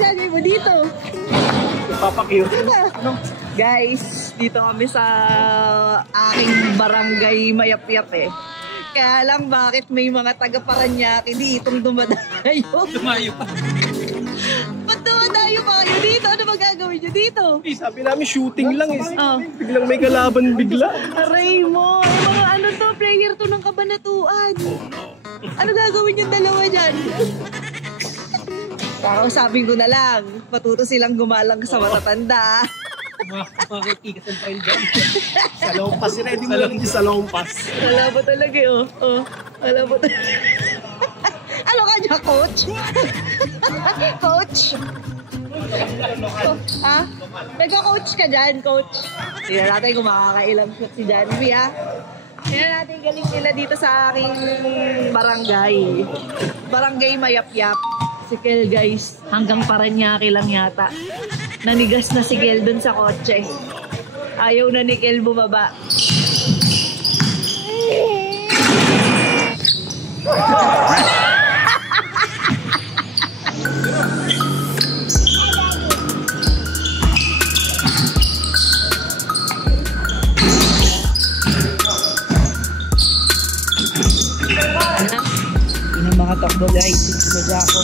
Lagay mo dito. Papakyo. Ano? Guys, dito kami sa aking barangay Mayap-Yap eh. Kaya lang bakit may mga taga-Paranaque ditong dumadayo? Dumayo pa. Ba't dumadayo pa kayo dito? Ano magagawin nyo dito? Eh, sabi namin shooting lang eh. Biglang may kalaban bigla. Aray mo, yung mga ano to, player to ng Kabanatuan. Ano gagawin yung dalawa dyan? Kakausapin ko na lang, matuto silang gumalang sa matatanda. Makikikas ang trail dyan. Sa lompas. Ready mo lang sa lompas. Wala ba talaga oh. Wala ba talaga. Ano ka dyan, coach? Coach? Ha? Nagka-coach ka dyan, coach? Tignan natin kung makakailang shot si Janvi, ha? Tignan natin galing nila dito sa aking barangay. Barangay Mayap-Yap. Si Kel, guys, hanggang Paranaque lang yata. Nanigas na si Kel dun sa kotse. Ayaw na ni Kel bumaba. Yun ang mga takbo, guys. Sinunod ako.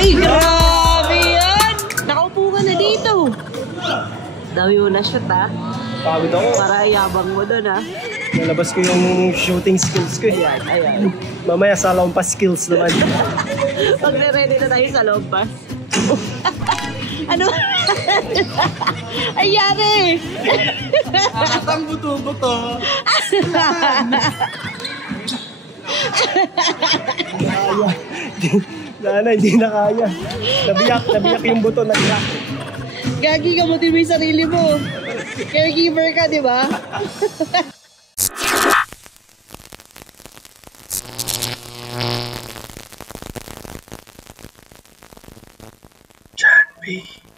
Ay, grabe yan! Nakaupo ka na dito. Dami mo na shot, ha? Pagod ako. Para yabang mo doon, ha? Nalabas ko yung shooting skills ko. Ayan. Mamaya sa lompas skills naman. Pag-ready na tayo sa lompas. Ano? Ay, yari! Ang buto-buto. Nana, hindi na kaya. Nabiyak yung buto, nabiyak. Gagi, kamutin mo yung sarili mo. Caregiver ka, di ba? Janvi.